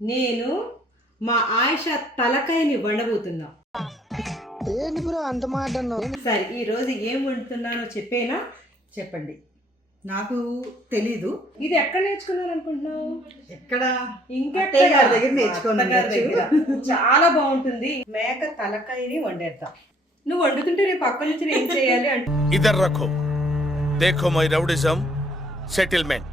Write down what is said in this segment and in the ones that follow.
నేను మా ఆయిష తలకాయని వండబోతున్నా. ఏంటి బ్రో అంత మాట అన్నావు? సరే ఈరోజు ఏం వండుతున్నానో చెప్పేనా? చెప్పండి. నాకు తెలీదు. ఇది ఎక్కడ నేర్చుకున్నాను అనుకుంటున్నావు? ఎక్కడ? ఇంకెక్కడ దగ్గర నేర్చుకున్నాను. చాలా బాగుంటుంది. మేక తలకాయని వండేద్దాం. నువ్వు వండుతుంటే నేను పక్క నుంచి ఏం చేయాలి అంటే either రఖో Dekho my rowdyism settlement.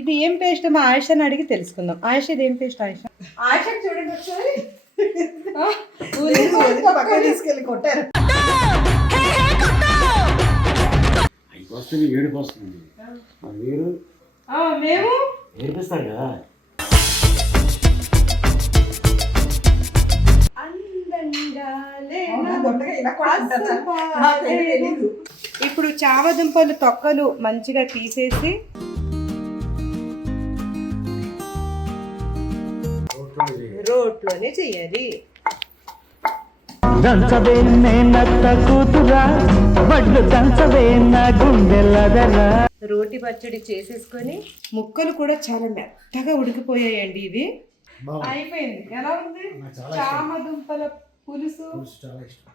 ఇది ఏం పేస్ట్ మా ఆయిషని అడిగి తెలుసుకుందాం. ఆయిష ఇది ఏం పేస్ట్? ఆయిష చూడండి ఒకసారి. పక్క తీసుకెళ్ళి కొట్టారు. వస్తుంది వేడికి వస్తుంది మీరు మేము ఏడిపిస్తారు కదా. ఇప్పుడు చామదుంపలు తొక్కలు మంచిగా తీసేసి రోట్లోనే చెయ్యాలి. రోటి పచ్చడి చేసేసుకొని ముక్కలు కూడా చాలా మెత్తగా ఉడికిపోయాయండి. ఇది అయిపోయింది. ఎలా ఉంది చామదుంపల పులుసు? చాలా ఇష్టం.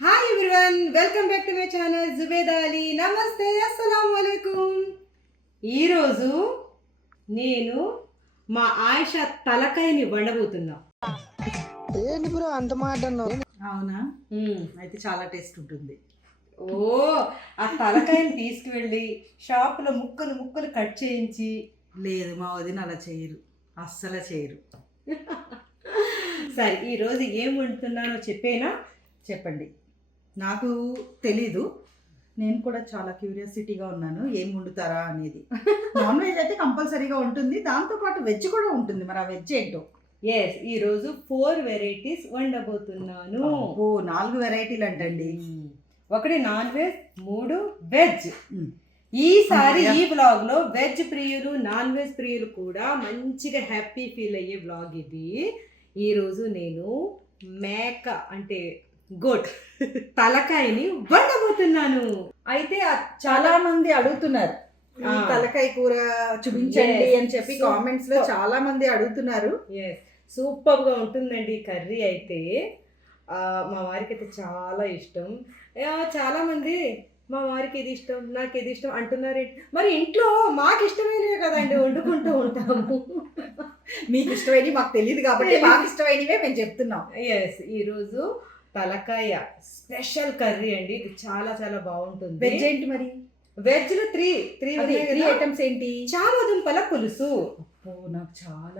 Hi everyone, welcome back to my channel Zubeda Ali. నమస్తే, అస్సలాము అలైకుం. ఈరోజు నేను మా ఆయిష తలకాయని వండబోతున్నా. ఏంటి బ్రో అంత మాట అన్నావు? అవునా? అయితే చాలా టేస్ట్ ఉంటుంది. ఓ, ఆ తలకాయని తీసుకువెళ్ళి షాపులో ముక్కలు ముక్కలు కట్ చేయించి. లేదు, మా వదిన అలా చేయరు, అస్సలు చేయరు. సరే ఈరోజు ఏం వండుతున్నానో చెప్పేనా? చెప్పండి. నాకు తెలీదు. నేను కూడా చాలా క్యూరియాసిటీగా ఉన్నాను ఏం వండుతారా అనేది. నాన్ వెజ్ అయితే కంపల్సరీగా ఉంటుంది, దాంతోపాటు వెజ్ కూడా ఉంటుంది. మరి ఆ వెజ్ ఏంటో? ఎస్, ఈరోజు 4 వెరైటీస్ వండబోతున్నాను. ఓ 4 వెరైటీలు అంటండి. 1 నాన్ వెజ్, 3 వెజ్. ఈసారి ఈ బ్లాగ్ లో వెజ్ ప్రియులు నాన్ వెజ్ ప్రియులు కూడా మంచిగా హ్యాపీ ఫీల్ అయ్యే బ్లాగ్ ఇది. ఈరోజు నేను మేక అంటే గోట్ తలకాయని వండబోతున్నాను. అయితే చాలా మంది అడుగుతున్నారు తలకాయ కూర చూపించండి అని చెప్పి కామెంట్స్ లో చాలా మంది అడుగుతున్నారు. సూపర్ గా ఉంటుందండి కర్రీ అయితే. మా వారికి అయితే చాలా ఇష్టం. చాలా మంది మా వారికి ఇది ఇష్టం, నాకు ఇది ఇష్టం అంటున్నారు. మరి ఇంట్లో మాకు ఇష్టమైనవే కదండి వండుకుంటూ ఉంటాము. మీకు ఇష్టమైనవి మాకు తెలియదు కాబట్టి మాకు ఇష్టమైనవే మేము చెప్తున్నాం. ఎస్, ఈరోజు తలకాయ స్పెషల్ కర్రీ అండి. ఇది చాలా చాలా బాగుంటుంది. వెజ్ ఏంటి మరి? వెజ్ లో 3 ఐటమ్స్ ఏంటి? చామదుంపల పులుసు. నాకు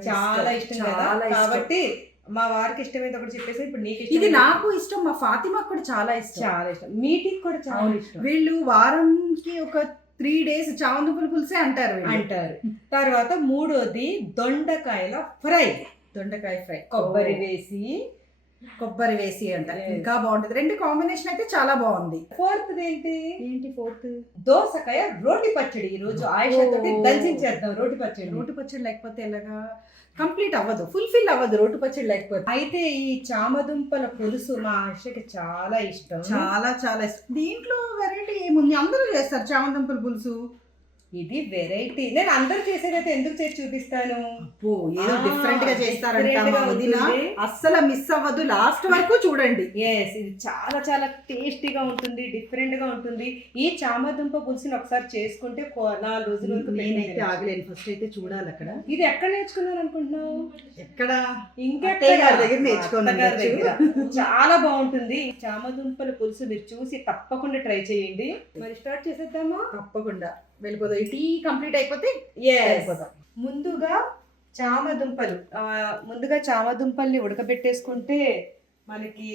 చాలా ఇష్టం కదా, కాబట్టి మా వారికి ఇష్టమైంది ఒకటి చెప్పేసి ఇప్పుడు నీకు ఇది నాకు ఇష్టం, మా ఫాతిమాకు కూడా చాలా ఇష్టం. చాలా ఇష్టం, మీటికి కూడా చాలా ఇష్టం. వీళ్ళు వారానికి ఒక 3 days చామదుంపల పులుసే అంటారు. తర్వాత 3వది దొండకాయల ఫ్రై. దొండకాయ ఫ్రై కొబ్బరి వేసి అంటారు, ఇంకా బాగుంటది. 2 కాంబినేషన్ అయితే చాలా బాగుంది. 4th ఏంటి? దోసకాయ రోటి పచ్చడి. ఈ రోజు ఆయిష తోటి దంచేద్దాం రోటి పచ్చడి. రోటి పచ్చడి లేకపోతే ఎలాగా కంప్లీట్ అవ్వదు, ఫుల్ఫిల్ అవ్వదు రోటి పచ్చడి లేకపోతే. అయితే ఈ చామదుంపల పులుసు మా ఆయిషకి చాలా ఇష్టం, చాలా చాలా ఇష్టం. దీంట్లో వెరైటీ ఏముంది? అందరూ చేస్తారు చామదుంపల పులుసు. ఇది వెరైటీ. నేను అందరూ చేసేదైతే ఎందుకు చేసి చూపిస్తాను. ఏదో డిఫరెంట్ గా చేస్తారంట. అస్సలు మిస్ అవ్వదు, లాస్ట్ వరకు చూడండి. ఎస్, ఇది చాలా చాలా టేస్టీగా ఉంటుంది, డిఫరెంట్ గా ఉంటుంది. ఈ చామదుంప పులుసుని ఒకసారి చేసుకుంటే 4 రోజుల వరకు నేనైతే ఆగలేను. ఫస్ట్ అయితే చూడాలి అక్కడ. ఇది ఎక్కడ నేర్చుకున్నాను అనుకుంటున్నావు? ఎక్కడ? ఇంకెక్కడ దగ్గర నేర్చుకున్నాను. చాలా బాగుంటుంది చామదుంపల పులుసు. మీరు చూసి తప్పకుండా ట్రై చేయండి. మరి స్టార్ట్ చేసేద్దామా? తప్పకుండా వెళ్ళిపోదాం. టీ కంప్లీట్ అయిపోతే ముందుగా చామదుంపల్ని ఉడకబెట్టేసుకుంటే మనకి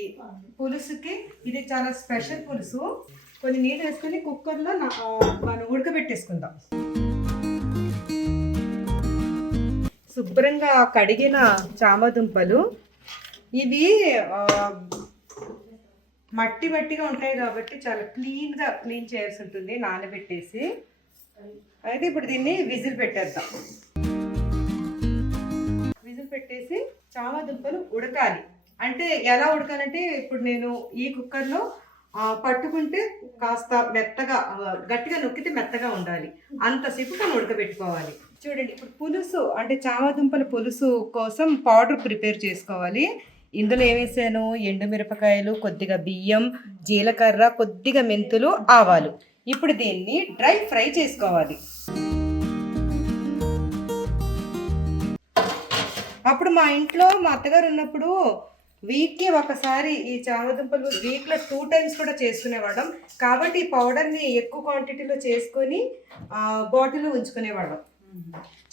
పులుసుకి ఇది చాలా స్పెషల్ పులుసు. కొన్ని నీళ్ళు వేసుకొని కుక్కర్లో మనం ఉడకబెట్టేసుకుందాం. శుభ్రంగా కడిగిన చామదుంపలు ఇవి మట్టిగా ఉంటాయి కాబట్టి చాలా క్లీన్ చేయాల్సి ఉంటుంది నానబెట్టేసి. అయితే ఇప్పుడు దీన్ని విజిల్ పెట్టేద్దాం. విజిల్ పెట్టేసి చామదుంపలు ఉడకాలి. అంటే ఎలా ఉడకాలంటే ఇప్పుడు నేను ఈ కుక్కర్లో పట్టుకుంటే కాస్త మెత్తగా గట్టిగా నొక్కితే మెత్తగా ఉండాలి. అంతసేపు మనం ఉడకబెట్టుకోవాలి. చూడండి ఇప్పుడు పులుసు అంటే చామదుంపల పులుసు కోసం పౌడర్ ప్రిపేర్ చేసుకోవాలి. ఇందులో ఏమేసాను, ఎండుమిరపకాయలు, కొద్దిగా బియ్యం, జీలకర్ర, కొద్దిగా మెంతులు, ఆవాలు. ఇప్పుడు దీన్ని డ్రై ఫ్రై చేసుకోవాలి. అప్పుడు మా ఇంట్లో మా అత్తగారు ఉన్నప్పుడు వీక్కి ఒకసారి ఈ చామదుంపలు వీక్లో 2 times కూడా చేసుకునేవాళ్ళం. కాబట్టి ఈ పౌడర్ని ఎక్కువ క్వాంటిటీలో చేసుకొని బాటిల్లో ఉంచుకునేవాళ్ళం.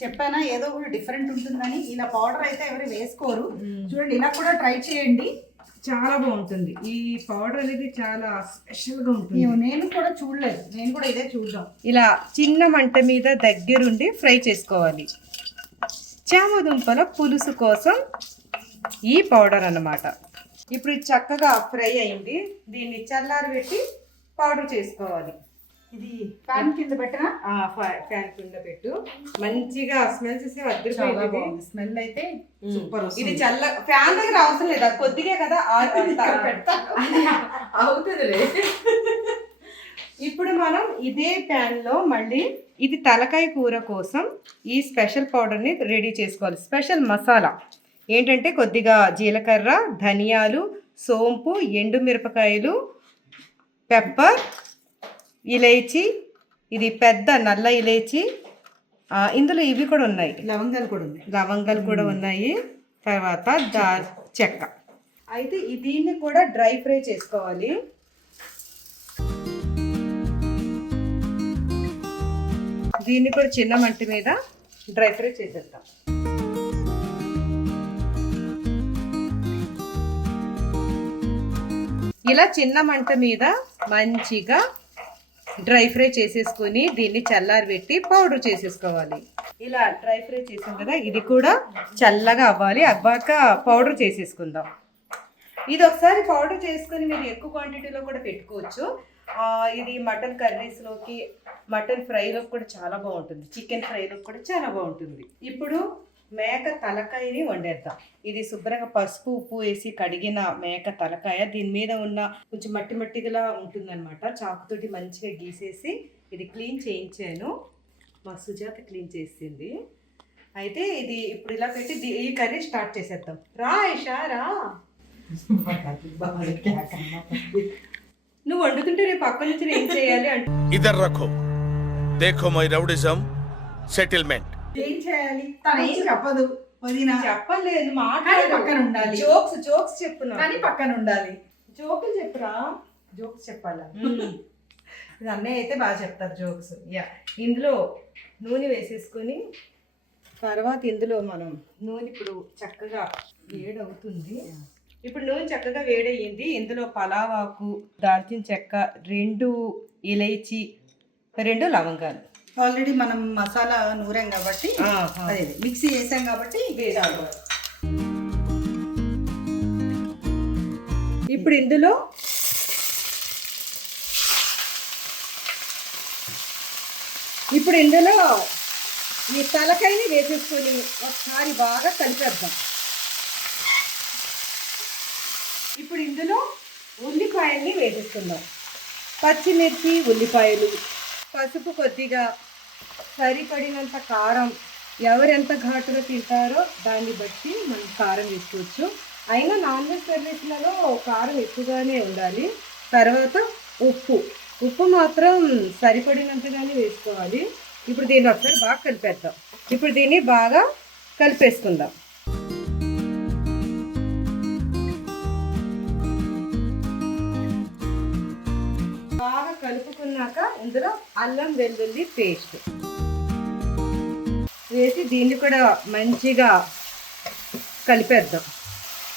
చెప్పానా ఏదో ఒకటి డిఫరెంట్ ఉంటుందని. ఇలా పౌడర్ అయితే ఎవరు వేసుకోరు. చూడండి, ఇలా కూడా ట్రై చేయండి, చాలా బాగుంటుంది. ఈ పౌడర్ అనేది చాలా స్పెషల్గా ఉంటుంది. నేను కూడా చూడలేదు, నేను కూడా ఇదే చూద్దాం. ఇలా చిన్న మంట మీద దగ్గరుండి ఫ్రై చేసుకోవాలి. చామదుంపల పులుసు కోసం ఈ పౌడర్ అన్నమాట. ఇప్పుడు ఇది చక్కగా ఫ్రై అయింది. దీన్ని చల్లారి పెట్టి పౌడర్ చేసుకోవాలి. ఇది ప్యాన్ కింద పెట్టినా ఫ్యాన్ కింద పెట్టు. మంచిగా స్మెల్ చేస్తే చాలా అద్దరిపోయింది. బాగుంది. స్మెల్ అయితే సూపర్. ఇది చల్ల ఫ్యాన్ దగ్గర అవసరం లేదా, కొద్దిగా కదా అవుతుందిలే. ఇప్పుడు మనం ఇదే ప్యాన్లో మళ్ళీ ఇది తలకాయ కూర కోసం ఈ స్పెషల్ పౌడర్ని రెడీ చేసుకోవాలి. స్పెషల్ మసాలా ఏంటంటే కొద్దిగా జీలకర్ర, ధనియాలు, సోంపు, ఎండుమిరపకాయలు, పెప్పర్, ఇలైచి, ఇది పెద్ద నల్ల ఇలైచి, ఇందులో ఇవి కూడా ఉన్నాయి, లవంగాలు కూడా ఉన్నాయి. తర్వాత చెక్క. అయితే దీన్ని కూడా డ్రై ఫ్రై చేసుకోవాలి. దీన్ని కూడా చిన్న మంట మీద డ్రై ఫ్రై చేసేద్దాం. ఇలా చిన్న మంట మీద మంచిగా డ్రై ఫ్రై చేసేసుకొని దీన్ని చల్లారి పెట్టి పౌడర్ చేసేసుకోవాలి. ఇలా డ్రై ఫ్రై చేసాం కదా, ఇది కూడా చల్లగా అవ్వాలి. అవ్వాక పౌడర్ చేసేసుకుందాం. ఇది ఒకసారి పౌడర్ చేసుకొని మీరు ఎక్కువ క్వాంటిటీలో కూడా పెట్టుకోవచ్చు. ఇది మటన్ కర్రీస్లోకి, మటన్ ఫ్రైలోకి కూడా చాలా బాగుంటుంది. చికెన్ ఫ్రైలోకి కూడా చాలా బాగుంటుంది. ఇప్పుడు మేక తలకాయని వండేద్దాం. ఇది శుభ్రంగా పసుపు, ఉప్పు వేసి కడిగిన మేక తలకాయ. దీని మీద ఉన్న కొంచెం మట్టి మట్టిగా ఉంటుందన్నమాట. చాకుతోటి మంచిగా గీసేసి ఇది క్లీన్ చేయించాను. మా సుజాత క్లీన్ చేసింది. అయితే ఇది ఇప్పుడు ఇలా పెట్టి ఈ కర్రీ స్టార్ట్ చేసేద్దాం. రా ఐషా రా. నువ్వు వండుతుంటే రేపు పక్క నుంచి ఏం చేయాలి అంటే either రఖో Dekho my rowdyism settlement. ఏం చేయాలి, తను ఏం చెప్పదు. వదినా చెప్పలేదు, పక్కన ఉండాలి. జోక్స్ చెప్పున్నా కానీ పక్కన ఉండాలి. జోకులు చెప్పురా. జోక్స్ చెప్పాలా? ఇది అన్నయ్య అయితే బాగా చెప్తారు జోక్స్. ఇందులో నూనె వేసేసుకొని తర్వాత ఇందులో మనం నూనె ఇప్పుడు చక్కగా వేడవుతుంది. ఇప్పుడు నూనె చక్కగా వేడయ్యింది. ఇందులో పలావాకు, దాల్చిన చెక్క, 2 ఇలైచి, 2 లవంగాలు. ఆల్రెడీ మనం మసాలా నూరాం కాబట్టి, అదే మిక్సీ చేసాం కాబట్టి ఇప్పుడు ఇందులో ఈ తలకాయని వేసేసుకొని ఒకసారి బాగా కలిపేద్దాం. ఇప్పుడు ఇందులో ఉల్లిపాయల్ని వేసేసుకుందాం. పచ్చిమిర్చి, ఉల్లిపాయలు, పసుపు, కొద్దిగా సరిపడినంత కారం. ఎవరెంత ఘాటుగా తింటారో దాన్ని బట్టి మనం కారం వేసుకోవచ్చు. అయినా నాన్ వెజ్ కర్రీస్లలో కారం ఎక్కువగానే ఉండాలి. తర్వాత ఉప్పు మాత్రం సరిపడినంతగానే వేసుకోవాలి. ఇప్పుడు దీన్ని ఒకసారి బాగా కలిపేద్దాం. ఇప్పుడు దీన్ని బాగా కలిపేసుకుందాం. బాగా కలుపుకున్నాక ఇందులో అల్లం వెల్లుల్లి పేస్ట్ వేసి దీన్ని కూడా మంచిగా కలిపేద్దాం.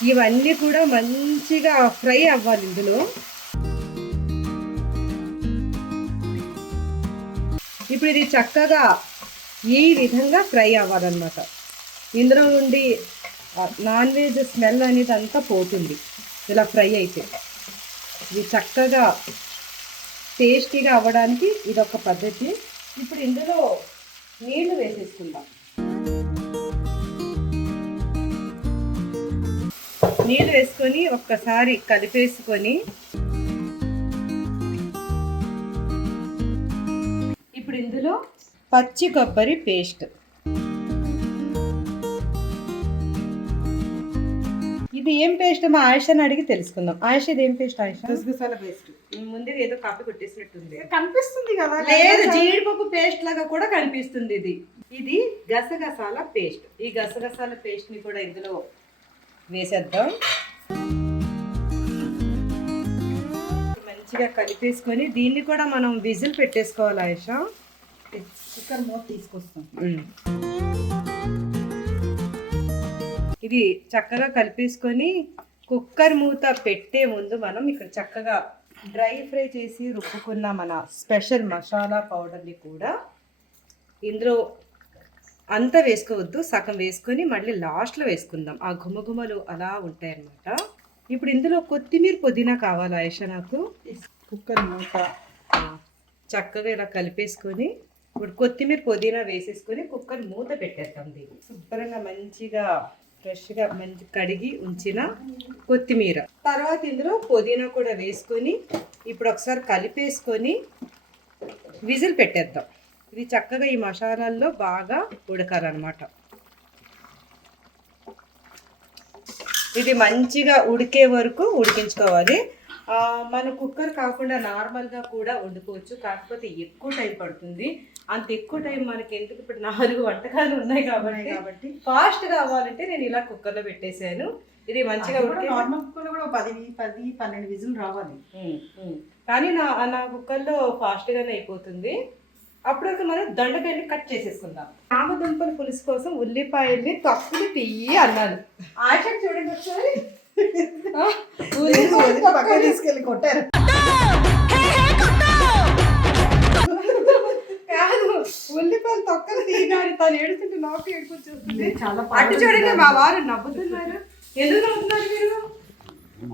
ఇవన్నీ కూడా మంచిగా ఫ్రై అవ్వాలి. ఇందులో ఇప్పుడు ఇది చక్కగా ఈ విధంగా ఫ్రై అవ్వాలన్నమాట. ఇందులో నుండి నాన్ వెజ్ స్మెల్ అనేది అంతా పోతుంది ఇలా ఫ్రై అయితే. ఇది చక్కగా టేస్టీగా అవ్వడానికి ఇదొక పద్ధతి. ఇప్పుడు ఇందులో నీళ్లు వేసేసుకుందాం. నీళ్ళు వేసుకొని ఒక్కసారి కలిపేసుకొని ఇప్పుడు ఇందులో పచ్చి కొబ్బరి పేస్ట్, ఇది ఏం పేస్ట్ మా ఆయుషని అడిగి తెలుసుకుందాం. ఆయుష ఇది ఏం పేస్ట్ ఆయుష? గసగసాల పేస్ట్. ముందు ఏదో కాపీ కొట్టేసినట్టుంది. కనిపిస్తుంది కదా. లేదు, జీడిపప్పు పేస్ట్ లాగా కూడా కనిపిస్తుంది. ఇది గసగసాల పేస్ట్. ఈ గసగసాల పేస్ట్ ని కూడా ఇందులో వేసేద్దాం. మంచిగా కలిపేసుకొని దీన్ని కూడా మనం విజిల్ పెట్టేసుకోవాలి ఆయుష. కుక్కర్ మూత తీసుకొస్తాం. ఇది చక్కగా కలిపేసుకొని కుక్కర్ మూత పెట్టే ముందు మనం ఇక్కడ చక్కగా డ్రై ఫ్రై చేసి రుబ్బుకున్న మన స్పెషల్ మసాలా పౌడర్ని కూడా ఇందులో అంతా వేసుకోవద్దు, సగం వేసుకొని మళ్ళీ లాస్ట్లో వేసుకుందాం. ఆ గుమగుమలు అలా ఉంటాయి అన్నమాట. ఇప్పుడు ఇందులో కొత్తిమీర పుదీనా కావాలి ఆయుష నాకు. కుక్కర్ మూత చక్కగా ఇలా కలిపేసుకొని ఇప్పుడు కొత్తిమీర పుదీనా వేసేసుకొని కుక్కర్ మూత పెట్టేద్దాం. దీన్ని శుభ్రంగా మంచిగా ఫ్రెష్గా మంచి కడిగి ఉంచిన కొత్తిమీర, తర్వాత ఇందులో పుదీనా కూడా వేసుకొని ఇప్పుడు ఒకసారి కలిపేసుకొని విజిల్ పెట్టేద్దాం. ఇది చక్కగా ఈ మసాలాల్లో బాగా ఉడకాలన్నమాట. ఇది మంచిగా ఉడికే వరకు ఉడికించుకోవాలి. మన కుక్కర్ కాకుండా నార్మల్గా కూడా వండుకోవచ్చు, కాకపోతే ఎక్కువ టైం పడుతుంది. అంత ఎక్కువ టైం మనకి ఎందుకు, ఇప్పుడు 4 వంటకాలు ఉన్నాయి కాబట్టి ఫాస్ట్ కావాలంటే నేను ఇలా కుక్కర్లో పెట్టేశాను. ఇది మంచిగా నార్మల్ కుక్కర్ కూడా 10-12 విజిల్ రావాలి. కానీ నా కుక్కర్లో ఫాస్ట్గానే అయిపోతుంది. అప్పటికి మనం దొండకాయని కట్ చేసేసుకుందాం. చామదుంపల పులుసు కోసం ఉల్లిపాయల్ని తక్కువ తీయి అన్నాను. ఆశ చూడండి ఒకసారి. తీసుకెళ్ళి కొట్టారు. కాదు, ఉల్లిపాయలు తొక్కలు తీయగానే తను ఏడుస్తుంటే నాకు ఏడుకొచ్చేస్తుంది. చాలా అటు చూడండి, మా వారు నవ్వుతున్నారు. ఎందుకు నవ్వుతున్నారు మీరు?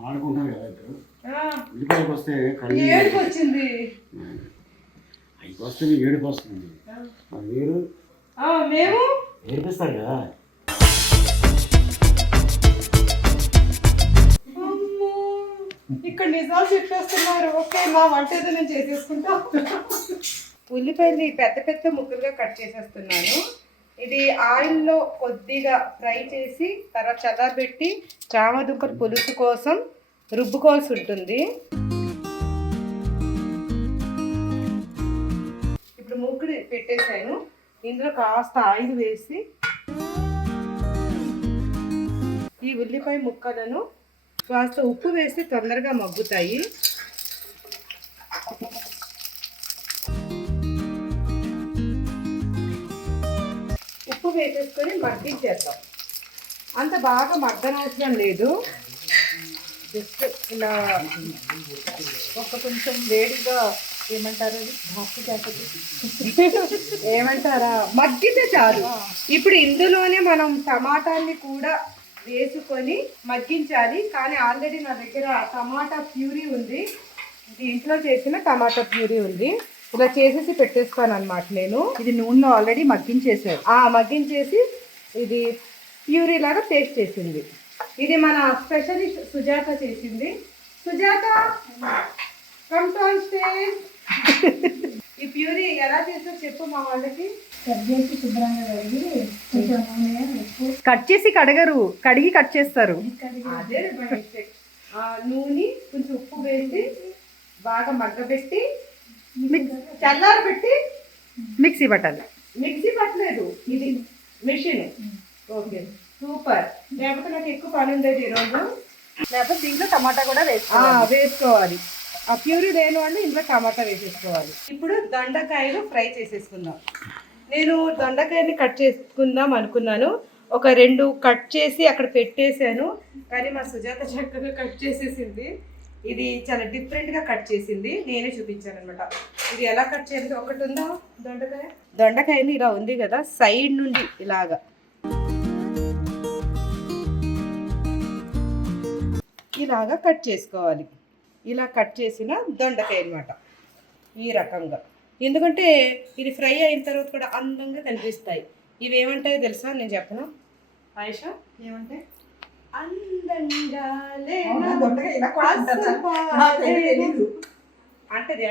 ఆడుకుంటున్నారు కదా ఇద్దరు. ఉల్లిపాయలకు వస్తే ఏడుపు వచ్చింది. అవి వస్తే మీకు ఏడుపు వస్తుంది. మీరు మేము ఏడిపిస్తారు కదా. ఇక్కడ నిజాలు చెప్పేస్తున్నారు. ఓకే, మా వంట ఏదో నేను చేసేసుకుంటా. ఉల్లిపాయలు పెద్ద పెద్ద ముక్కలుగా కట్ చేసేస్తున్నాను. ఇది ఆయిల్లో కొద్దిగా ఫ్రై చేసి తర్వాత చల్లారబెట్టి చామదుంపల పులుసు కోసం రుబ్బుకోవాల్సి ఉంటుంది. ఇప్పుడు మూకుడు పెట్టేశాను. ఇందులో కాస్త ఆయిల్ వేసి ఈ ఉల్లిపాయ ముక్కలను కాస్త ఉప్పు వేస్తే తొందరగా మగ్గుతాయి. ఉప్పు వేసేసుకొని మగ్గించేద్దాం. అంత బాగా మగ్గనవసరం లేదు, జస్ట్ ఇలా ఒక కొంచెం వేడిగా ఏమంటారు ఏమంటారా మగ్గితే చాలు. ఇప్పుడు ఇందులోనే మనం టమాటాన్ని కూడా వేసుకొని మగ్గించాలి. కానీ ఆల్రెడీ నా దగ్గర టమాటా ప్యూరీ ఉంది, ఇది ఇంట్లో చేసిన టమాటా ప్యూరీ ఉంది. ఇలా చేసేసి పెట్టేస్తాను అనమాట నేను. ఇది నూనెలో ఆల్రెడీ మగ్గించేసారు. మగ్గించేసి ఇది ప్యూరీ లాగా పేస్ట్ చేసింది. ఇది మన స్పెషలిస్ట్ సుజాత చేసింది. Sujatha come to on stage. ఈ ప్యూరీ ఎలా చేసో చెప్పు మా వాళ్ళకి. కట్ చేసి కడగరు, కడిగి కట్ చేస్తారు. అదే నూనె కొంచెం ఉప్పు వేసి బాగా మగ్గబెట్టి చల్లారబెట్టి మిక్సీ పట్టాలి. మిక్సీ పట్టలేదు, ఇది మెషిన్. Okay, super. లేకపోతే నాకు ఎక్కువ పని ఉండేది ఈరోజు. లేకపోతే దీంట్లో టమాటా కూడా వేసుకోవాలి. ఆ ప్యూరీ లేని వాళ్ళు ఇంట్లో టమాటా వేసేసుకోవాలి. ఇప్పుడు దొండకాయలు ఫ్రై చేసేసుకుందాం. నేను దొండకాయని కట్ చేసుకుందాం అనుకున్నాను. ఒక 2 కట్ చేసి అక్కడ పెట్టేశాను, కానీ మా సుజాత చక్కగా కట్ చేసేసింది. ఇది చాలా డిఫరెంట్గా కట్ చేసింది, నేనే చూపించాను అనమాట. ఇది ఎలా కట్ చేయాలి? ఒకటి ఉందా దొండకాయని ఇలా ఉంది కదా, సైడ్ నుండి ఇలాగా కట్ చేసుకోవాలి. ఇలా కట్ చేసిన దొండకాయ అనమాట ఈ రకంగా. ఎందుకంటే ఇది ఫ్రై అయిన తర్వాత కూడా అందంగా కనిపిస్తాయి. ఇవి ఏమంటాయో తెలుసా? నేను చెప్పను ఆయిషా, ఏమంటాయి? అందంగా అవునా? దొండకాయ ఇలా కూడా ఉంటుందా? నాకైతే తెలీదు. అంటది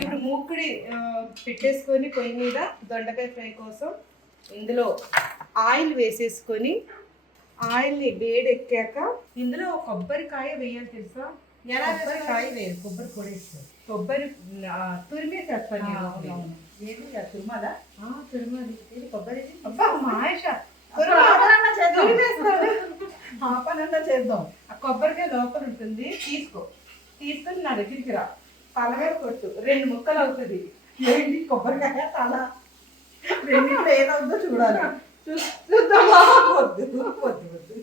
ఇప్పుడు మూకుడి పెట్టేసుకొని పొయ్యి మీద దొండకాయ ఫ్రై కోసం ఇందులో ఆయిల్ వేసేసుకొని ఆయిల్ని వేడెక్కాక ఇందులో కొబ్బరికాయ వేయాలి తెలుసా? ఎలా కొబ్బరికాయ వేరు, కొబ్బరి పొడి వేస్తారు. కొబ్బరి తురిమే చెప్పండి. ఏది తురుమల తురిమది ఇది కొబ్బరి. అబ్బా మాయష ఆ పనంతా చేద్దాం. ఆ కొబ్బరికాయ లోపల ఉంటుంది, తీసుకొని నా దగ్గరికి రా, తలగా కొట్టు, 2 ముక్కలు అవుతుంది. ఏంటి కొబ్బరికాయ తల రెండింటిలో ఏదవుతుందో చూడాలి. చూద్దామా? వద్దు వద్దు వద్దు.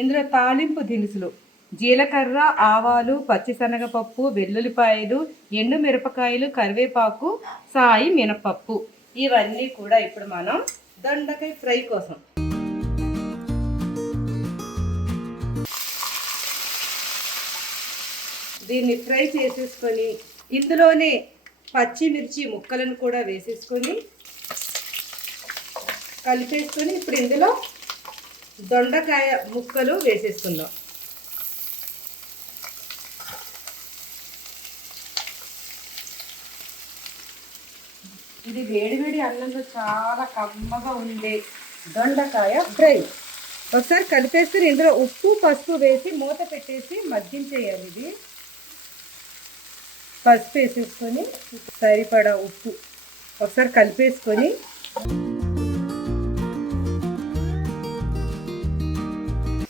ఇందులో తాలింపు దినుసులు జీలకర్ర, ఆవాలు, పచ్చిశనగపప్పు, వెల్లుల్లిపాయలు, ఎండు మిరపకాయలు, కరివేపాకు, సాయి మినపప్పు, ఇవన్నీ కూడా ఇప్పుడు మనం దొండకాయ ఫ్రై కోసం దీన్ని ఫ్రై చేసేసుకొని ఇందులోనే పచ్చిమిర్చి ముక్కలను కూడా వేసేసుకొని కలిపేసుకొని ఇప్పుడు ఇందులో దొండకాయ ముక్కలు వేసేసుకుందాం. ఇది వేడివేడి అన్నంలో చాలా కమ్మగా ఉండే దొండకాయ ఫ్రై. ఒకసారి కలిపేసుకుని ఇందులో ఉప్పు పసుపు వేసి మూత పెట్టేసి మగ్గించేయాలి. ఇది పసుపు వేసేసుకొని సరిపడా ఉప్పు ఒకసారి కలిపేసుకొని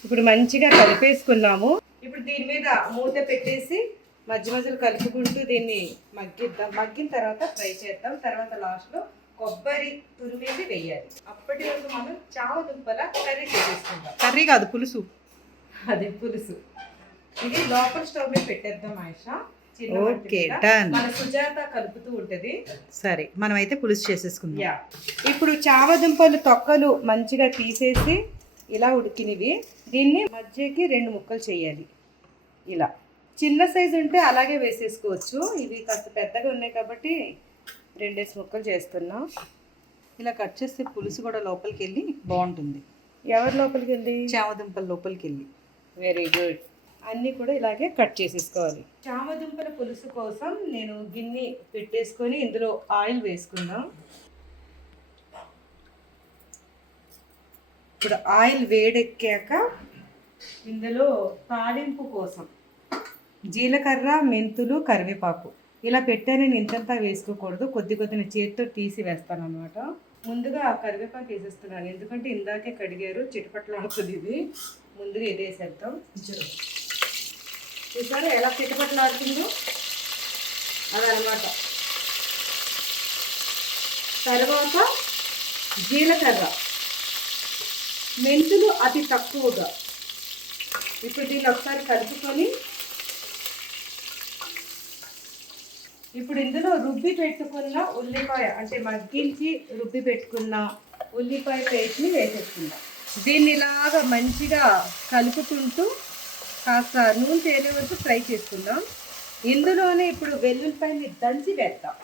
ఇప్పుడు మంచిగా కలిపేసుకున్నాము. ఇప్పుడు దీని మీద మూత పెట్టేసి మధ్య మధ్యలో కలుపుకుంటూ దీన్ని మగ్గిద్దాం. మగ్గిన తర్వాత ఫ్రై చేద్దాం. తర్వాత లాస్ట్లో కొబ్బరి తురిమేసి వేయాలి. అప్పటి వరకు మనం చామదుంపల కర్రీ చేసేసుకుందాం. కర్రీ కాదు, పులుసు. అది పులుసు. ఇది లోపల స్టవ్ మీద పెట్టేద్దాం ఆయిషా. Okay, done. మన సుజాత కలుపుతూ ఉంటది. సరే, మనం అయితే పులుసు చేసేసుకుందాం. యా, ఇప్పుడు చామదుంపలు తొక్కలు మంచిగా తీసేసి ఇలా ఉడికినవి దీన్ని మధ్యకి 2 ముక్కలు చేయాలి. ఇలా చిన్న సైజు ఉంటే అలాగే వేసేసుకోవచ్చు. ఇవి కాస్త పెద్దగా ఉన్నాయి కాబట్టి 2 ముక్కలు చేస్తున్నాం. ఇలా కట్ చేస్తే పులుసు కూడా లోపలికి వెళ్ళి బాగుంటుంది. ఎవరి లోపలికి వెళ్ళి? చామదుంపల లోపలికి వెళ్ళి. Very good. అన్నీ కూడా ఇలాగే కట్ చేసేసుకోవాలి. చామదుంపల పులుసు కోసం నేను గిన్నె పెట్టేసుకొని ఇందులో ఆయిల్ వేసుకుందాం. ఇప్పుడు ఆయిల్ వేడెక్కాక ఇందులో తాలింపు కోసం జీలకర్ర, మెంతులు, కరివేపాకు ఇలా పెట్టాను. నేను ఇంతంతా వేసుకోకూడదు, కొద్ది కొద్దిగా చేతితో తీసి వేస్తాను అనమాట. ముందుగా కరివేపాకు వేసేస్తున్నాను, ఎందుకంటే ఇందాకే కడిగారు, చిటపట్లాడుతుంది. ఇది ముందుగా ఇది వేసేద్దాం. చూసారా ఎలా చిటపట్లాడుతుందో అదనమాట. తర్వాత జీలకర్ర, మెంతులు అతి తక్కువగా. ఇప్పుడు దీన్ని ఒకసారి కలుపుకొని ఇప్పుడు ఇందులో రుబ్బి పెట్టుకున్న ఉల్లిపాయ, అంటే మగ్గించి రుబ్బి పెట్టుకున్న ఉల్లిపాయ పేస్ట్ని వేసేసుకుందాం. దీన్ని ఇలాగా మంచిగా కలుపుకుంటూ కాస్త నూనె తేలే వరకు ఫ్రై చేసుకుందాం. ఇందులోనే ఇప్పుడు వెల్లుల్లిపాయని దంచి వేద్దాం.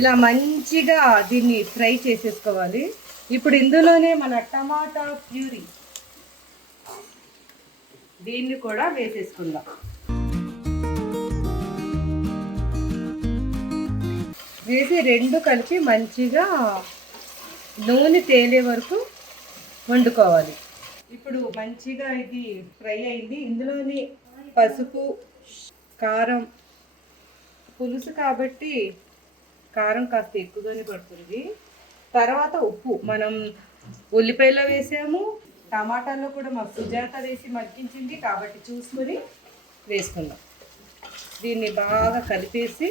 ఇలా మంచిగా దీన్ని ఫ్రై చేసేసుకోవాలి. ఇప్పుడు ఇందులోనే మన టమాటా ప్యూరీ దీన్ని కూడా వేసేసుకుందాం. వేసి 2 కలిపి మంచిగా నూనె తేలే వరకు వండుకోవాలి. ఇప్పుడు మంచిగా ఇది ఫ్రై అయింది. ఇందులోని పసుపు, కారం, పులుసు కాబట్టి కారం కాస్త ఎక్కువగానే పడుతుంది. తర్వాత ఉప్పు మనం ఉల్లిపాయలో వేసాము, టమాటాల్లో కూడా మా సుజాత వేసి మగ్గించింది కాబట్టి చూసుకొని వేసుకుందాం. దీన్ని బాగా కలిపేసి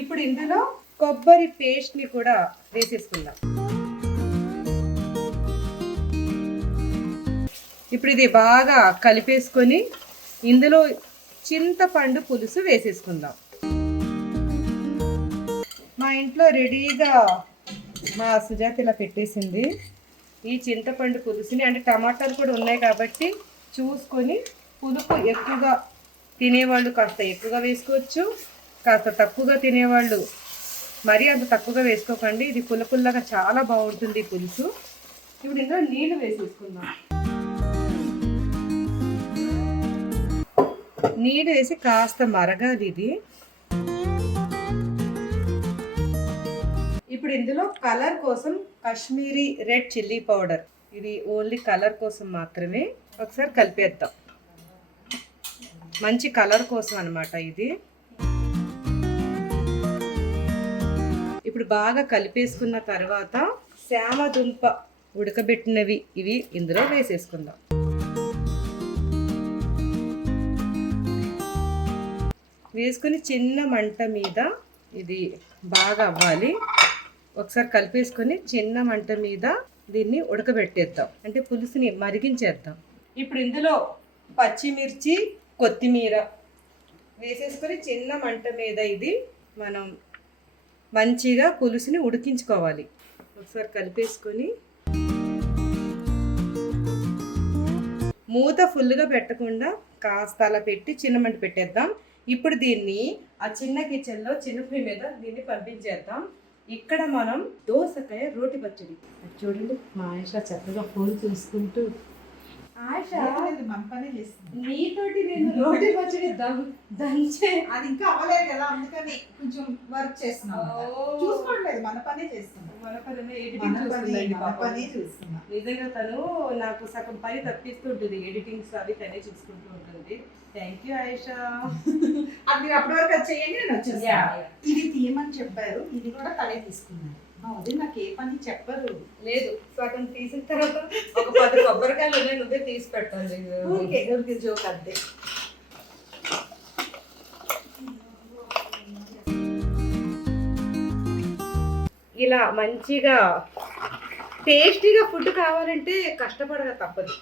ఇప్పుడు ఇందులో కొబ్బరి పేస్ట్ని కూడా వేసేసుకుందాం. ఇప్పుడు ఇది బాగా కలిపేసుకొని ఇందులో చింతపండు పులుసు వేసేసుకుందాం. మా ఇంట్లో రెడీగా మా సుజాత ఇలా పెట్టేసింది. ఈ చింతపండు పులుసుని, అంటే టమాటాలు కూడా ఉన్నాయి కాబట్టి చూసుకొని, పులుపు ఎక్కువగా తినేవాళ్ళు కాస్త ఎక్కువగా వేసుకోవచ్చు, కాస్త తక్కువగా తినేవాళ్ళు మరీ అంత తక్కువగా వేసుకోకండి, ఇది పుల్ల పుల్లగా చాలా బాగుంటుంది ఈ పులుసు. ఇప్పుడు ఇందులో నీళ్లు వేసేసుకుందాం. నీళ్ళు వేసి కాస్త మరగాలి ఇది. ఇప్పుడు ఇందులో కలర్ కోసం కాశ్మీరీ రెడ్ చిల్లీ పౌడర్, ఇది ఓన్లీ కలర్ కోసం మాత్రమే. ఒకసారి కలిపేద్దాం, మంచి కలర్ కోసం అన్నమాట ఇది. ఇప్పుడు బాగా కలిపేసుకున్న తర్వాత శామ దుంప ఉడకబెట్టినవి ఇవి ఇందులో వేసేసుకుందాం. వేసుకుని చిన్న మంట మీద ఇది బాగా అవ్వాలి. ఒకసారి కలిపేసుకొని చిన్న మంట మీద దీన్ని ఉడకబెట్టేద్దాం, అంటే పులుసుని మరిగించేద్దాం. ఇప్పుడు ఇందులో పచ్చిమిర్చి, కొత్తిమీర వేసేసుకొని చిన్న మంట మీద ఇది మనం మంచిగా పులుసుని ఉడికించుకోవాలి. ఒకసారి కలిపేసుకొని మూత ఫుల్గా పెట్టకుండా కాస్త అలా పెట్టి చిన్న మంట పెట్టేద్దాం. ఇప్పుడు దీన్ని ఆ చిన్న కిచెన్లో చిన్న పొయ్యి మీద దీన్ని పంపించేద్దాం. ఇక్కడ మనం దోసకాయ రోటి పచ్చడి చూడండి. మా ఆయుష చక్కగా ఫోన్ చూసుకుంటూ, ఆయుష మన పనే చేస్తుంది. నీతోటి నేను రోటి పచ్చడి దంచే అది ఇంకా అవ్వలేదు కదా, అందుకని కొంచెం వర్క్ చేస్తున్నాం. చూసుకోవట్లేదు, మన పనే చేస్తున్నాం. నిజంగా తను నాకు సగం పని తప్పిస్తూ ఉంటుంది, ఎడిటింగ్స్ అవి తనే చూసుకుంటూ ఉంటుంది. Thank you Ayusha. అది మీరు అప్పటి వరకు అది చేయండి, నేను వచ్చేస్తాను. ఇది తీయమని చెప్పారు, ఇది కూడా తనే తీసుకున్నాను. అది నాకు ఏ పని చెప్పరు. లేదు, సగం తీసిన తర్వాత ఒక 10 కొబ్బరికాయలు ఉన్నాయి, నువ్వే తీసి పెట్టాలి. జోక్ అంతే. ఇలా మంచిగా టేస్టీగా ఫుడ్ కావాలంటే కష్టపడక తప్పదు.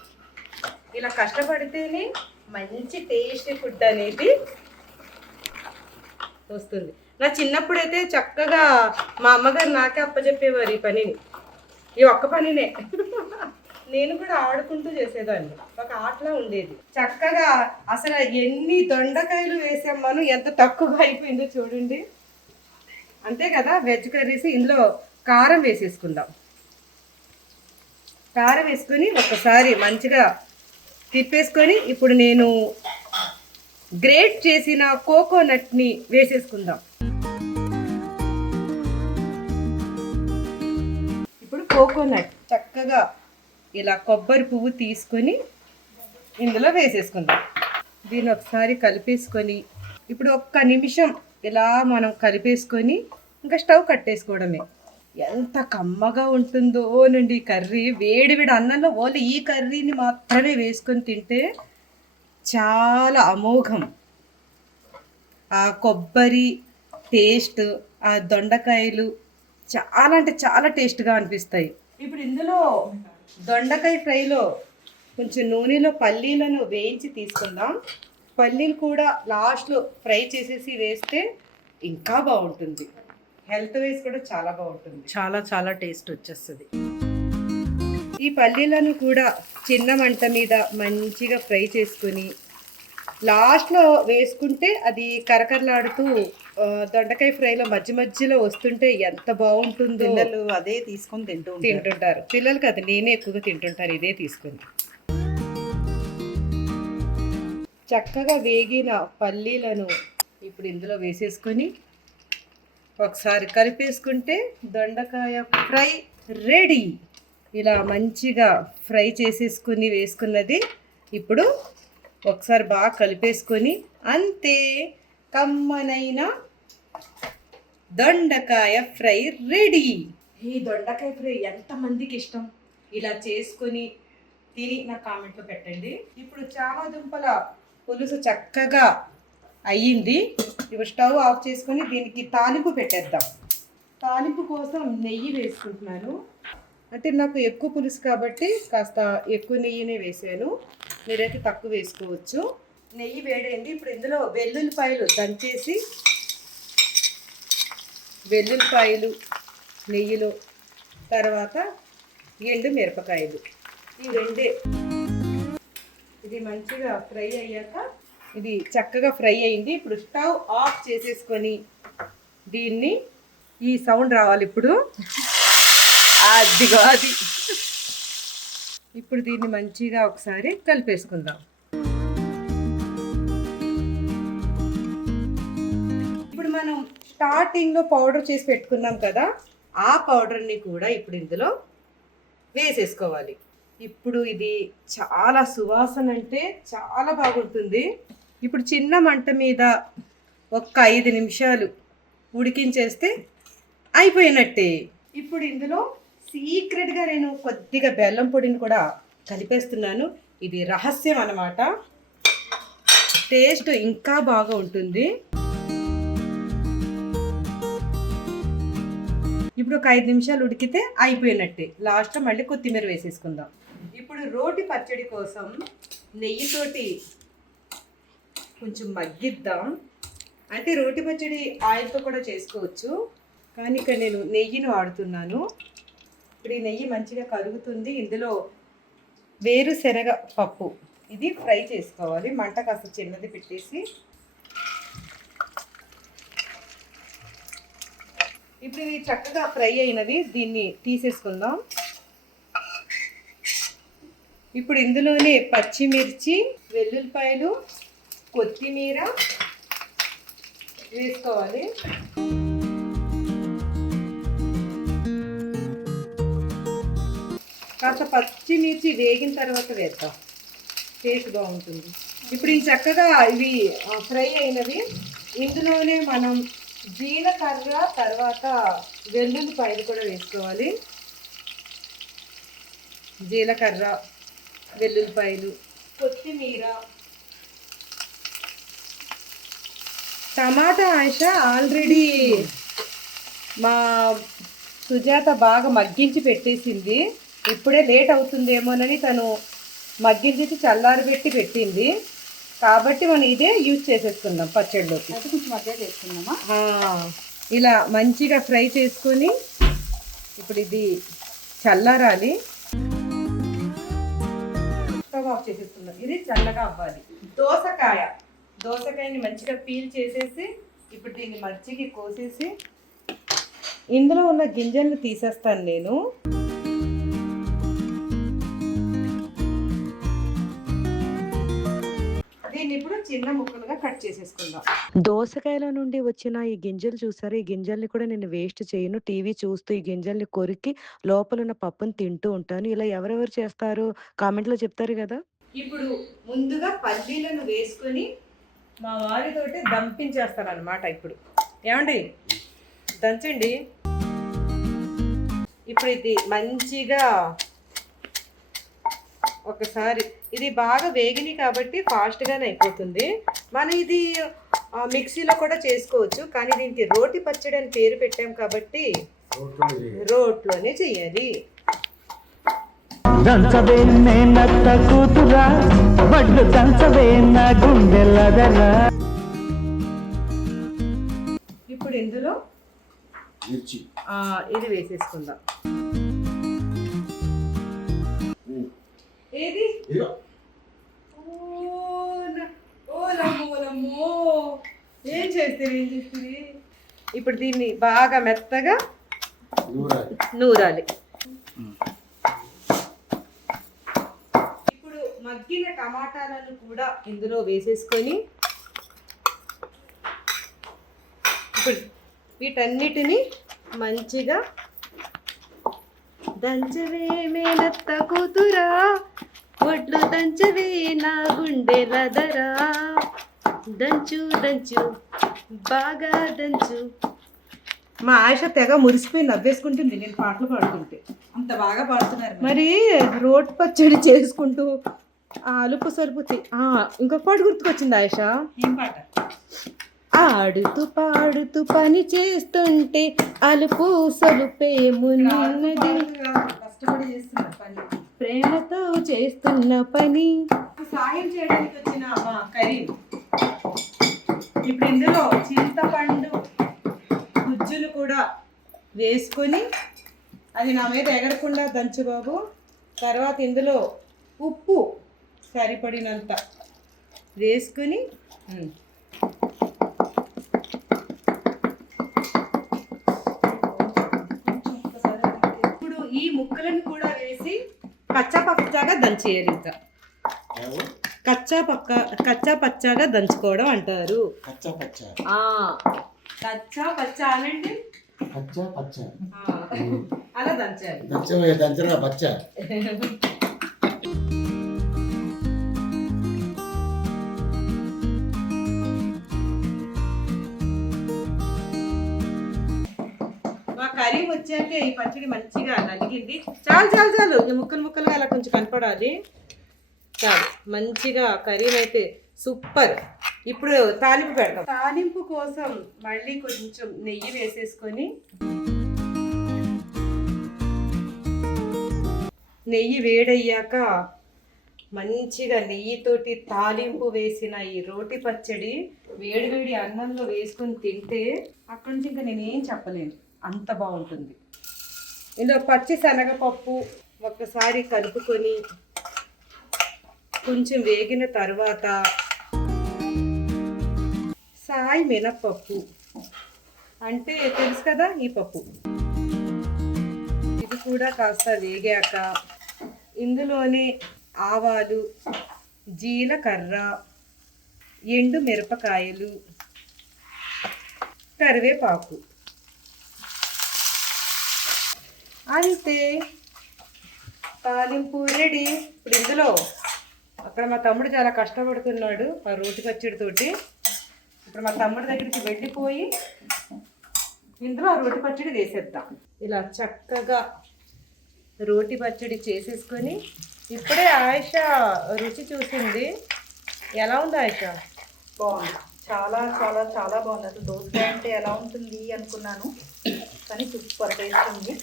ఇలా కష్టపడితేనే మంచి టేస్టీ ఫుడ్ అనేది వస్తుంది. నా చిన్నప్పుడైతే చక్కగా మా అమ్మగారు నాకే అప్పచెప్పేవారు ఈ పనిని, ఈ ఒక్క పనినే. నేను కూడా ఆడుకుంటూ చేసేదాన్ని, ఒక ఆటలా ఉండేది. చక్కగా అసలు ఎన్ని దొండకాయలు వేసాం మనం, ఎంత తక్కువగా అయిపోయిందో చూడండి. అంతే కదా, వెజ్ కర్రీస్. ఇందులో కారం వేసేసుకుందాం. కారం వేసుకొని ఒకసారి మంచిగా తిప్పేసుకొని ఇప్పుడు నేను గ్రేట్ చేసిన కోకోనట్ని వేసేసుకుందాం. ఇప్పుడు కోకోనట్ చక్కగా ఇలా కొబ్బరి పువ్వు తీసుకొని ఇందులో వేసేసుకుందాం. దీన్ని ఒకసారి కలిపేసుకొని ఇప్పుడు 1 నిమిషం ఇలా మనం కలిపేసుకొని ఇంకా స్టవ్ కట్టేసుకోవడమే. ఎంత కమ్మగా ఉంటుందో నుండి కర్రీ. వేడి వేడి అన్నంలో ఓన్లీ ఈ కర్రీని మాత్రమే వేసుకొని తింటే చాలా అమోఘం. ఆ కొబ్బరి టేస్ట్, ఆ దొండకాయలు చాలా అంటే చాలా టేస్ట్గా అనిపిస్తాయి. ఇప్పుడు ఇందులో దొండకాయ ఫ్రైలో కొంచెం నూనెలో పల్లీలను వేయించి తీసుకుందాం. పల్లీలు కూడా లాస్ట్లో ఫ్రై చేసేసి వేస్తే ఇంకా బాగుంటుంది. హెల్త్ వైజ్ కూడా చాలా బాగుంటుంది, చాలా చాలా టేస్ట్ వచ్చేస్తుంది. ఈ పల్లీలను కూడా చిన్న మంట మీద మంచిగా ఫ్రై చేసుకొని లాస్ట్లో వేసుకుంటే అది కరకరలాడుతూ దొండకాయ ఫ్రైలో మధ్య మధ్యలో వస్తుంటే ఎంత బాగుంటుందో. పిల్లలు అదే తీసుకొని తింటుంటారు. పిల్లలకి అది నేనే ఎక్కువగా తింటుంటాను ఇదే తీసుకొని. చక్కగా వేగిన పల్లీలను ఇప్పుడు ఇందులో వేసేసుకొని ఒకసారి కలిపేసుకుంటే దొండకాయ ఫ్రై రెడీ. ఇలా మంచిగా ఫ్రై చేసేసుకుని వేసుకున్నది ఇప్పుడు ఒకసారి బాగా కలిపేసుకొని అంతే, కమ్మనైన దొండకాయ ఫ్రై రెడీ. ఈ దొండకాయ ఫ్రై ఎంతమందికి ఇష్టం? ఇలా చేసుకొని తిని నా కామెంట్లో పెట్టండి. ఇప్పుడు చామ దుంపల పులుసు చక్కగా అయ్యింది. ఇప్పుడు స్టవ్ ఆఫ్ చేసుకొని దీనికి తాలింపు పెట్టేద్దాం. తాలింపు కోసం నెయ్యి వేసుకుంటున్నాను. అంటే నాకు ఎక్కువ పులుసు కాబట్టి కాస్త ఎక్కువ నెయ్యినే వేసాను, మీరైతే తక్కువ వేసుకోవచ్చు. నెయ్యి వేడైంది. ఇప్పుడు ఇందులో వెల్లుల్లిపాయలు దంచేసి వెల్లుల్లిపాయలు నెయ్యిలో, తర్వాత ఎండు మిరపకాయలు, ఈ రెండే. ఇది మంచిగా ఫ్రై అయ్యాక ఇది చక్కగా ఫ్రై అయింది. ఇప్పుడు స్టవ్ ఆఫ్ చేసేసుకొని దీన్ని ఈ సౌండ్ రావాలి ఇప్పుడు. అదిగో అది. ఇప్పుడు దీన్ని మంచిగా ఒకసారి కలిపేసుకుందాం. ఇప్పుడు మనం స్టార్టింగ్లో పౌడర్ చేసి పెట్టుకున్నాం కదా, ఆ పౌడర్ని కూడా ఇప్పుడు ఇందులో వేసేసుకోవాలి. ఇప్పుడు ఇది చాలా సువాసన అంటే చాలా బాగుంటుంది. ఇప్పుడు చిన్న మంట మీద ఒక్క 5 నిమిషాలు ఉడికించేస్తే అయిపోయినట్టే. ఇప్పుడు ఇందులో సీక్రెట్గా నేను కొద్దిగా బెల్లం పొడిని కూడా కలిపేస్తున్నాను. ఇది రహస్యం అన్నమాట. టేస్ట్ ఇంకా బాగా ఉంటుంది. ఇప్పుడు ఒక 5 నిమిషాలు ఉడికితే అయిపోయినట్టే. లాస్ట్లో మళ్ళీ కొత్తిమీర వేసేసుకుందాం. ఇప్పుడు రోటి పచ్చడి కోసం నెయ్యితోటి కొంచెం మగ్గిద్దాం. అంటే రోటి పచ్చడి ఆయిల్తో కూడా చేసుకోవచ్చు, కానీ ఇక్కడ నేను నెయ్యిని వాడుతున్నాను. ఇప్పుడు ఈ నెయ్యి మంచిగా కరుగుతుంది. ఇందులో వేరుశనగ పప్పు ఇది ఫ్రై చేసుకోవాలి. మంట కాస్త చిన్నది పెట్టేసి ఇప్పుడు ఇవి చక్కగా ఫ్రై అయినవి, దీన్ని తీసేసుకుందాం. ఇప్పుడు ఇందులోనే పచ్చిమిర్చి, వెల్లుల్లిపాయలు, కొత్తిమీర వేసుకోవాలి. కాస్త పచ్చిమిర్చి వేగిన తర్వాత వేద్దాం, టేస్ట్ బాగుంటుంది. ఇప్పుడు ఈ చక్కగా ఇవి ఫ్రై అయినవి, ఇందులోనే మనం జీలకర్ర తర్వాత వెల్లుల్లిపాయలు కూడా వేసుకోవాలి. జీలకర్ర, వెల్లుల్లిపాయలు, కొత్తిమీర, టమాటా. ఆయిష ఆల్రెడీ మా సుజాత బాగా మగ్గించి పెట్టేసింది. ఇప్పుడే లేట్ అవుతుందేమోనని తను మగ్గించి చల్లారబెట్టి పెట్టింది. కాబట్టి మనం ఇదే యూజ్ చేసేసుకుందాం పచ్చడిలోకి. అయితే కొంచెం మధ్య చేసుకుందామా? ఇలా మంచిగా ఫ్రై చేసుకొని ఇప్పుడు ఇది చల్లారాలి. స్టవ్ ఆఫ్ చేసేసుకుందాం. ఇది చల్లగా అవ్వాలి. దోసకాయని మంచిగా పీల్ చేసేసి ఇప్పుడు దీన్ని మజ్జిగ కోసేసి ఇందులో ఉన్న గింజలను తీసేస్తాను నేను. దీన్ని ఇప్పుడు చిన్న ముక్కలుగా కట్ చేసేసుకుందాం. దోసకాయల నుండి వచ్చిన ఈ గింజలు చూసారు, ఈ గింజల్ని కూడా నేను వేస్ట్ చేయను. టీవీ చూస్తూ ఈ గింజల్ని కొరికి లోపల ఉన్న పప్పుని తింటూ ఉంటాను. ఇలా ఎవరెవరు చేస్తారు కామెంట్లో చెప్తారు కదా. ఇప్పుడు ముందుగా పల్లీలను వేసుకొని మా వారితోటి దంపించేస్తాను అనమాట. ఇప్పుడు ఏమండి దంచండి. ఇప్పుడు ఇది మంచిగా ఒకసారి ఇది బాగా వేగిని కాబట్టి ఫాస్ట్గానే అయిపోతుంది. మనం ఇది మిక్సీలో కూడా చేసుకోవచ్చు, కానీ దీనికి రోటి పచ్చడి అని పేరు పెట్టాం కాబట్టి రోట్లోనే చెయ్యాలి. ఇప్పుడు ఇందులో ఇది వేసేసుకుందాం. ఏది ఏం చేస్తారు. ఇప్పుడు దీన్ని బాగా మెత్తగా నూరాలి. ఇప్పుడు మగ్గిన టమాటాలను కూడా ఇందులో వేసేసుకొని ఇప్పుడు వీటన్నిటిని మంచిగా దంచవే మేనత్త కూతురా, ఒడ్లు దంచవే నా గుండెలదరా, దంచు దంచు బాగా దంచు. మా ఆయిష తెగ మురిసిపోయి నవ్వేసుకుంటుంది నేను పాటలు పాడుతుంటే. అంత బాగా పాడుతున్నారు మరి రోటి పచ్చడి చేసుకుంటూ అలుపు సలుపు ఇంకొక పాట గుర్తుకొచ్చింది ఆయిష. ఏం పాట? ఆడుతూ పాడుతూ పని చేస్తుంటే అలుపు సలుపేమున్నది, కష్టపడి చేస్తున్నారు పని, ప్రేమతో చేస్తున్న పని. సాయం చేయడానికి వచ్చిన మా కరీం ఇప్పుడు ఇందులో చింతపండు గుజ్జులు కూడా వేసుకొని అది నా మీద ఎగరకుండా దంచు బాబు. తర్వాత ఇందులో ఉప్పు సరిపడినంత వేసుకొని కచ్చా పచ్చాగా దంచేయాలి ఇంకా. కచ్చా పచ్చాగా దంచుకోవడం అంటారు. కచ్చా పచ్చ కచ్చా పచ్చా అనండి. కచ్చా పచ్చ అలా దంచాలి. దంచరా పచ్చ. మా కర్రీ వచ్చాక ఈ పచ్చడి మంచిగా నలిగింది. చాలు చాలు చాలు, ఈ ముక్కలు ముక్కలుగా అలా కొంచెం కనపడాలి. చాలు, మంచిగా కర్రీ అయితే సూపర్. ఇప్పుడు తాలింపు పెడతాం. తాలింపు కోసం మళ్ళీ కొంచెం నెయ్యి వేసేసుకొని, నెయ్యి వేడయ్యాక మంచిగా నెయ్యితోటి తాలింపు వేసిన ఈ రోటి పచ్చడి వేడి వేడి అన్నంలో వేసుకొని తింటే అక్కడి నుంచి ఇంకా నేనేం చెప్పలేను, అంత బాగుంటుంది. ఇందులో పచ్చి శనగపప్పు ఒక్కసారి కలుపుకొని కొంచెం వేగిన తర్వాత సాయి మినప్పప్పు అంటే తెలుసు కదా, ఈ పప్పు, ఇది కూడా కాస్త వేగాక ఇందులోనే ఆవాలు, జీలకర్ర, ఎండు మిరపకాయలు, కరివేపాకు, అంతే, తాలింపు రెడీ. ఇప్పుడు ఇందులో అక్కడ మా తమ్ముడు చాలా కష్టపడుతున్నాడు ఆ రోటి పచ్చడితోటి. ఇప్పుడు మా తమ్ముడి దగ్గరికి వెళ్ళిపోయి ఇందులో ఆ రోటి పచ్చడి వేసేద్దాం. ఇలా చక్కగా రోటి పచ్చడి చేసేసుకొని, ఇప్పుడే ఆయిష రుచి చూసింది. ఎలా ఉంది ఆయిష? బాగుంది, చాలా చాలా చాలా బాగుంది. అసలు దోసకాయ అంటే ఎలా ఉంటుంది అనుకున్నాను, కానీ సూపర్ టేస్ట్ ఉంది.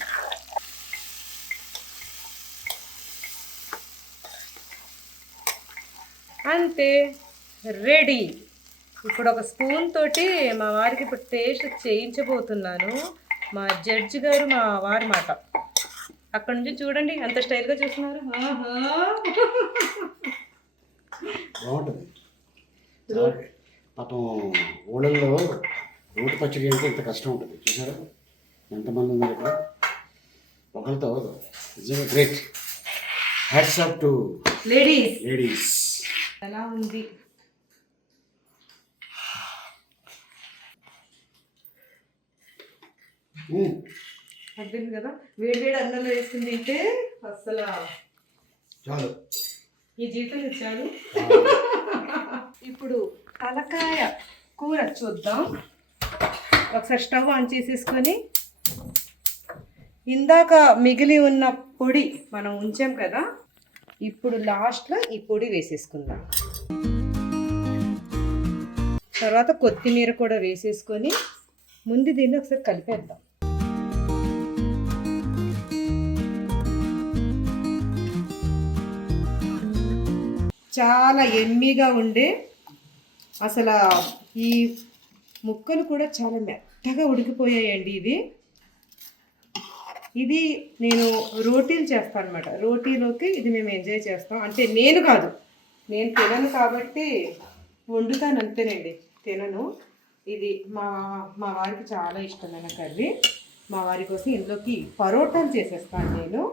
అంతే, రెడీ. ఇప్పుడు ఒక స్పూన్ తోటి మా వారికి ఇప్పుడు టేస్ట్ చేయించబోతున్నాను. మా జడ్జి గారు మా వారి మాట. అక్కడ నుంచి చూడండి ఎంత స్టైల్గా చూస్తున్నారు. బాగుంటుంది. పాపం ఊళ్ళల్లో రోటి పచ్చడి అంటే ఇంత కష్టం ఉంటుంది. చూసారా ఎంతమంది ఉన్నారు ఇక్కడ, ఒకరితో నిజంగా great. Hats off to ladies. ఎలా ఉంది? అర్థం కదా, వేడి వేడి అన్నంలో వేసుకుని తింటే అసలు చాలు, ఈ జీవితం ఇచ్చాడు. ఇప్పుడు తలకాయ కూర చూద్దాం. ఒకసారి స్టవ్ ఆన్ చేసేసుకొని ఇందాక మిగిలి ఉన్న పొడి మనం ఉంచాం కదా, ఇప్పుడు లాస్ట్లో ఈ పొడి వేసేసుకుందాం. తర్వాత కొత్తిమీర కూడా వేసేసుకొని ముందు దీన్ని ఒకసారి కలిపేద్దాం. చాలా ఎమ్మీగా ఉండే, అసలు ఈ ముక్కలు కూడా చాలా మెత్తగా ఉడికిపోయాయండి. ఇది నేను రోటీలు చేస్తాను అనమాట. రోటీలోకి ఇది మేము ఎంజాయ్ చేస్తాం. అంటే నేను కాదు, నేను తినను కాబట్టి వండుతాను అంతేనండి, తినను. ఇది మా వారికి చాలా ఇష్టమైన కర్రీ. మా వారి కోసం ఇందులోకి పరోటాలు చేసేస్తాను నేను.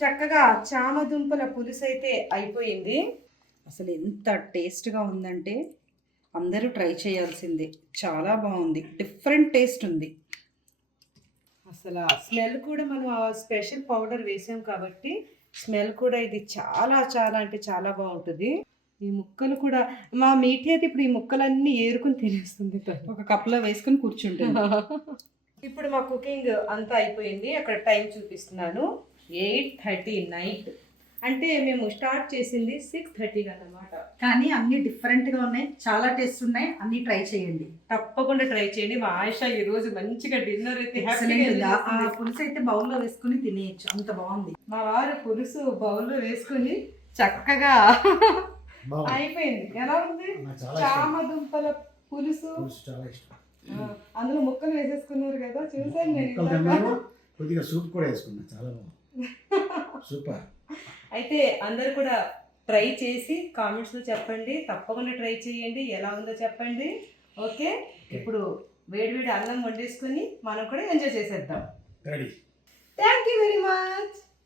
చక్కగా చామదుంపల పులుసు అయితే అయిపోయింది. అసలు ఎంత టేస్ట్గా ఉందంటే అందరూ ట్రై చేయాల్సిందే. చాలా బాగుంది, డిఫరెంట్ టేస్ట్ ఉంది. అసలు స్మెల్ కూడా మనం స్పెషల్ పౌడర్ వేసాం కాబట్టి స్మెల్ కూడా ఇది చాలా చాలా అంటే చాలా బాగుంటుంది. ఈ ముక్కలు కూడా మా మీఠీ అయితే ఇప్పుడు ఈ ముక్కలన్నీ ఏరుకుని తినేస్తుంది, ఒక కప్లో వేసుకొని కూర్చుంటుంది. ఇప్పుడు మా కుకింగ్ అంతా అయిపోయింది. అక్కడ టైం చూపిస్తున్నాను, 8:30 నైట్. అంటే మేము స్టార్ట్ చేసింది 6:30 అన్నమాట. కానీ అన్ని డిఫరెంట్గా ఉన్నాయి, చాలా టేస్ట్ ఉన్నాయి. అన్ని ట్రై చేయండి, తప్పకుండా ట్రై చేయండి. మా ఆయిష ఈ రోజు మంచిగా డిన్నర్ అయితే ఆ పులుసు అయితే బౌల్లో వేసుకుని తినేయచ్చు, అంత బాగుంది. మా వారు పులుసు బౌల్లో వేసుకుని చక్కగా అయిపోయింది. ఎలా ఉంది? చామదుంపల పులుసు, అందులో ముక్కలు వేసేసుకున్నారు కదా, చూసాను నేను. కొద్దిగా సూప్ కూడా వేసుకున్నా, చాలా బాగుంది, సూపర్. అయితే అందరు కూడా ట్రై చేసి కామెంట్స్లో చెప్పండి, తప్పకుండా ట్రై చేయండి, ఎలా ఉందో చెప్పండి. ఓకే, ఇప్పుడు వేడివేడి అన్నం వండేసుకొని మనం కూడా ఎంజాయ్ చేసేద్దాం. రెడీ. Thank you.